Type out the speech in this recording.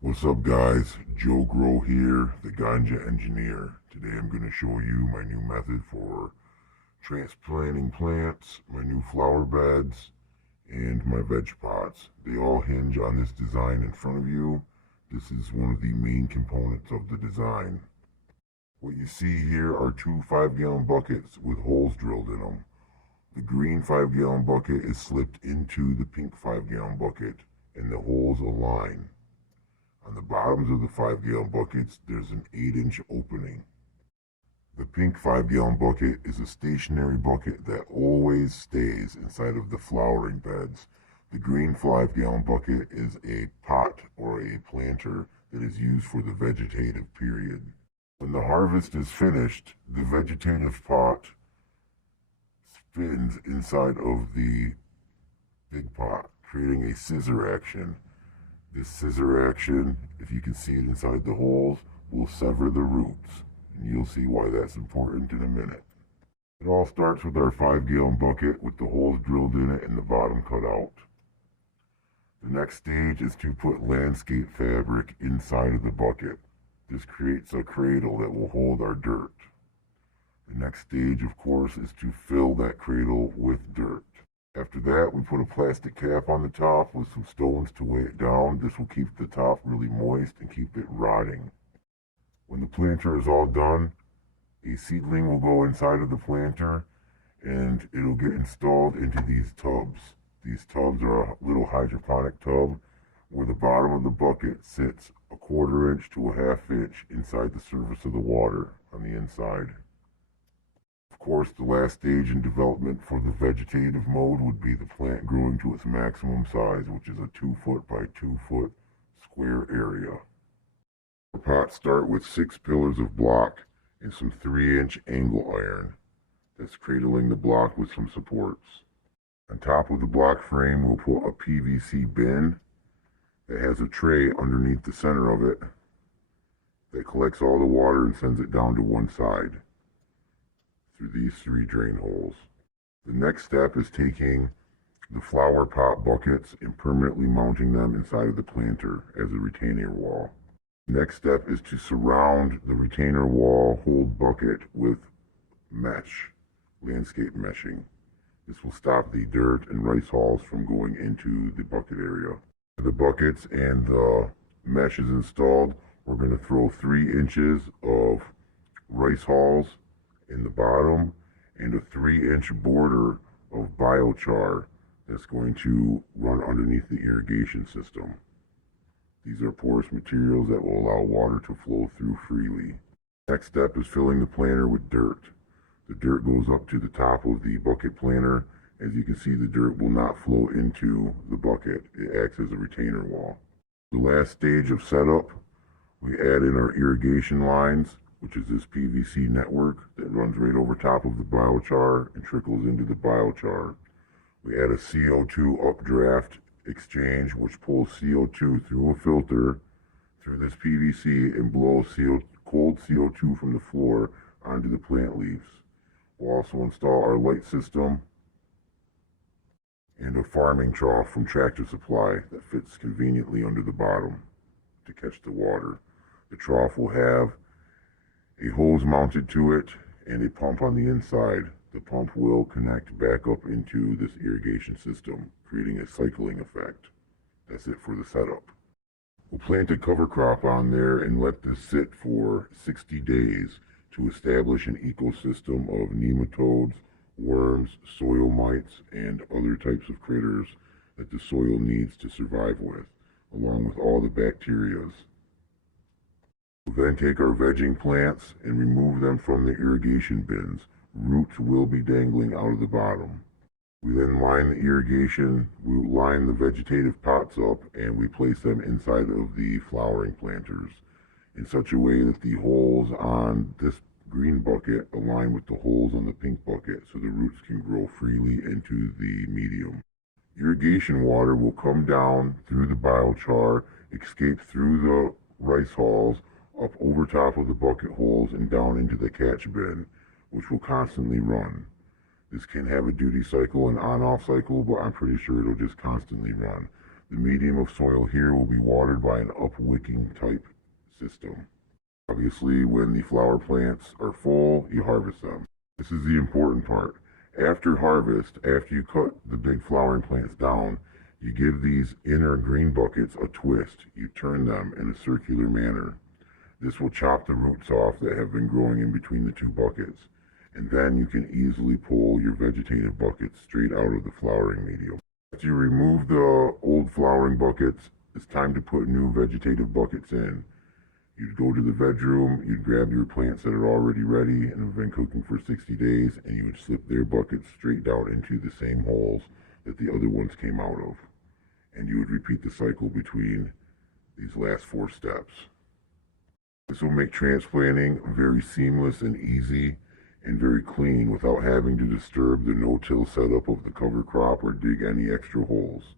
What's up guys, Joe Grow here, the Ganja Engineer. Today I'm going to show you my new method for transplanting plants, my new flower beds, and my veg pots. They all hinge on this design in front of you. This is one of the main components of the design. What you see here are two 5-gallon buckets with holes drilled in them. The green 5-gallon bucket is slipped into the pink 5-gallon bucket and the holes align. On the bottoms of the 5-gallon buckets, there's an 8-inch opening. The pink 5-gallon bucket is a stationary bucket that always stays inside of the flowering beds. The green 5-gallon bucket is a pot or a planter that is used for the vegetative period. When the harvest is finished, the vegetative pot spins inside of the big pot, creating a scissor action. This scissor action, if you can see it inside the holes, will sever the roots. And you'll see why that's important in a minute. It all starts with our 5-gallon bucket with the holes drilled in it and the bottom cut out. The next stage is to put landscape fabric inside of the bucket. This creates a cradle that will hold our dirt. The next stage, of course, is to fill that cradle with dirt. After that, we put a plastic cap on the top with some stones to weigh it down. This will keep the top really moist and keep it rotting. When the planter is all done, a seedling will go inside of the planter and it'll get installed into these tubs. These tubs are a little hydroponic tub where the bottom of the bucket sits a 1/4 inch to a 1/2 inch inside the surface of the water on the inside. Of course, the last stage in development for the vegetative mode would be the plant growing to its maximum size, which is a 2-foot by 2-foot square area. The pots start with 6 pillars of block and some 3-inch angle iron that's cradling the block with some supports. On top of the block frame, we'll put a PVC bin that has a tray underneath the center of it that collects all the water and sends it down to one side through these 3 drain holes. The next step is taking the flower pot buckets and permanently mounting them inside of the planter as a retainer wall. The next step is to surround the retainer wall hold bucket with mesh, landscape meshing. This will stop the dirt and rice hulls from going into the bucket area. The buckets and the mesh is installed. We're going to throw 3 inches of rice hulls in the bottom and a 3-inch border of biochar that's going to run underneath the irrigation system. These are porous materials that will allow water to flow through freely. Next step is filling the planter with dirt. The dirt goes up to the top of the bucket planter. As you can see, the dirt will not flow into the bucket. It acts as a retainer wall. The last stage of setup, we add in our irrigation lines, which is this PVC network that runs right over top of the biochar and trickles into the biochar. We add a CO2 updraft exchange, which pulls CO2 through a filter through this PVC and blows cold CO2 from the floor onto the plant leaves. We'll also install our light system and a farming trough from Tractor Supply that fits conveniently under the bottom to catch the water. The trough will have a hose mounted to it and a pump on the inside. The pump will connect back up into this irrigation system, creating a cycling effect. That's it for the setup. We'll plant a cover crop on there and let this sit for 60 days to establish an ecosystem of nematodes, worms, soil mites, and other types of critters that the soil needs to survive with, along with all the bacterias. We'll then take our vegging plants and remove them from the irrigation bins. Roots will be dangling out of the bottom. We then line the irrigation, we line the vegetative pots up, and we place them inside of the flowering planters in such a way that the holes on this green bucket align with the holes on the pink bucket so the roots can grow freely into the medium. Irrigation water will come down through the biochar, escape through the rice hulls, up over top of the bucket holes and down into the catch bin, which will constantly run. This can have a duty cycle and on-off cycle, but I'm pretty sure it'll just constantly run. The medium of soil here will be watered by an up-wicking type system. Obviously, when the flower plants are full, you harvest them. This is the important part. After harvest, after you cut the big flowering plants down, you give these inner green buckets a twist. You turn them in a circular manner. This will chop the roots off that have been growing in between the two buckets, and then you can easily pull your vegetative buckets straight out of the flowering medium. After you remove the old flowering buckets, it's time to put new vegetative buckets in. You'd go to the veg room, you'd grab your plants that are already ready and have been cooking for 60 days, and you would slip their buckets straight down into the same holes that the other ones came out of. And you would repeat the cycle between these last 4 steps. This will make transplanting very seamless and easy and very clean without having to disturb the no-till setup of the cover crop or dig any extra holes.